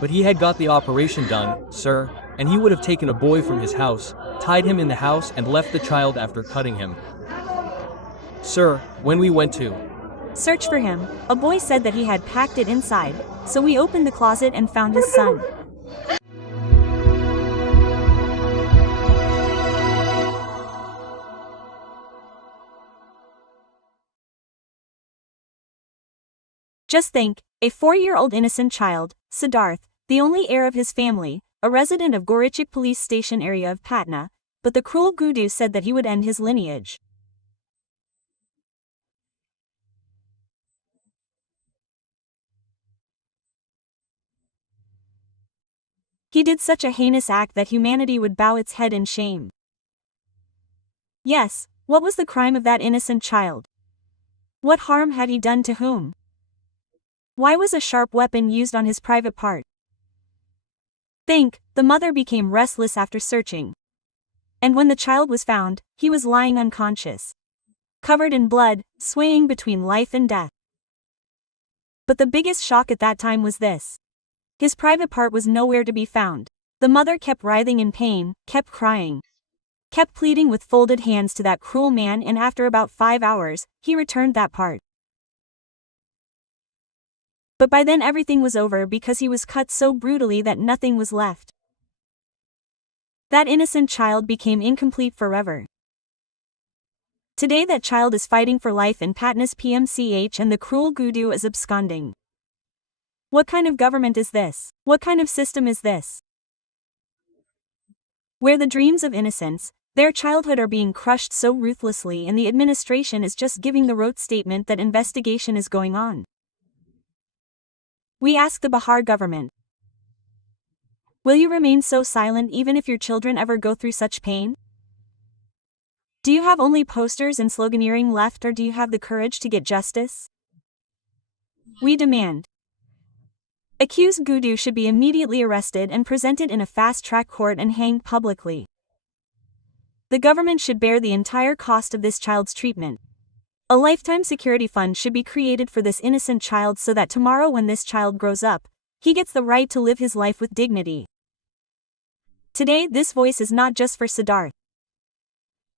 But he had got the operation done, sir, and he would have taken a boy from his house, tied him in the house and left the child after cutting him. Sir, when we went to search for him, a boy said that he had packed it inside, so we opened the closet and found his son. Just think, a 4-year-old innocent child, Siddharth, the only heir of his family, a resident of Gorichik police station area of Patna, but the cruel Gudu said that he would end his lineage. He did such a heinous act that humanity would bow its head in shame. Yes, what was the crime of that innocent child? What harm had he done to whom? Why was a sharp weapon used on his private part? Think, the mother became restless after searching. And when the child was found, he was lying unconscious, covered in blood, swaying between life and death. But the biggest shock at that time was this. His private part was nowhere to be found. The mother kept writhing in pain, kept crying, kept pleading with folded hands to that cruel man, and after about 5 hours, he returned that part. But by then everything was over because he was cut so brutally that nothing was left. That innocent child became incomplete forever. Today that child is fighting for life in Patna's PMCH and the cruel Gudu is absconding. What kind of government is this? What kind of system is this? Where the dreams of innocence, their childhood are being crushed so ruthlessly and the administration is just giving the rote statement that investigation is going on. We ask the Bihar government, will you remain so silent even if your children ever go through such pain? Do you have only posters and sloganeering left, or do you have the courage to get justice? We demand. Accused Gudu should be immediately arrested and presented in a fast-track court and hanged publicly. The government should bear the entire cost of this child's treatment. A lifetime security fund should be created for this innocent child so that tomorrow when this child grows up, he gets the right to live his life with dignity. Today this voice is not just for Siddharth.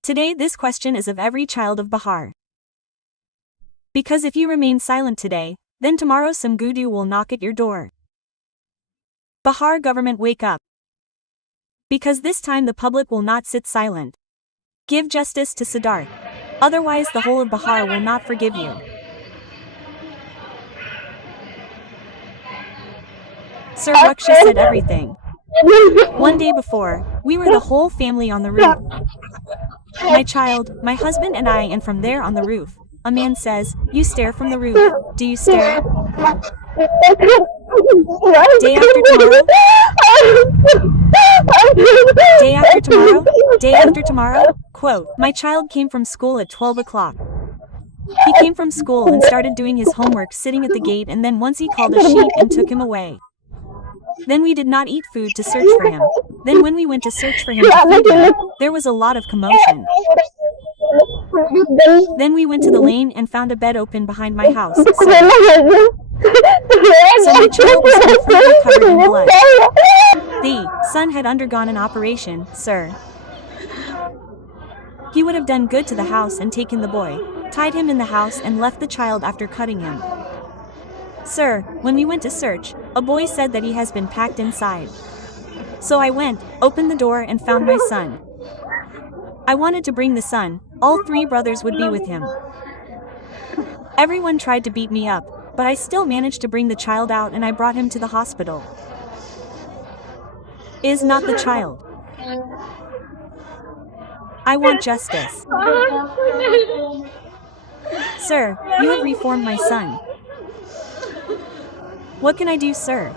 Today this question is of every child of Bihar. Because if you remain silent today, then tomorrow some Gudu will knock at your door. Bihar government, wake up. Because this time the public will not sit silent. Give justice to Siddharth. Otherwise the whole of Bihar will not forgive you. Sir Raksha said everything. One day before, we were the whole family on the roof. My child, my husband and I, and from there on the roof, a man says, "You stare from the roof. Do you stare?" Day after tomorrow? Day after tomorrow? Day after tomorrow? Quote, my child came from school at 12 o'clock. He came from school and started doing his homework sitting at the gate, and then once he called a sheep and took him away. Then we did not eat food to search for him. Then when we went to search for him to feed him, there was a lot of commotion. Then we went to the lane and found a bed open behind my house. So my child was completely covered in blood. The son had undergone an operation, sir. He would have done good to the house and taken the boy, tied him in the house and left the child after cutting him. Sir, when we went to search, a boy said that he has been packed inside. So I went, opened the door and found my son. I wanted to bring the son, all 3 brothers would be with him. Everyone tried to beat me up, but I still managed to bring the child out and I brought him to the hospital. Is not the child. I want justice. Sir, you have reformed my son. What can I do, sir?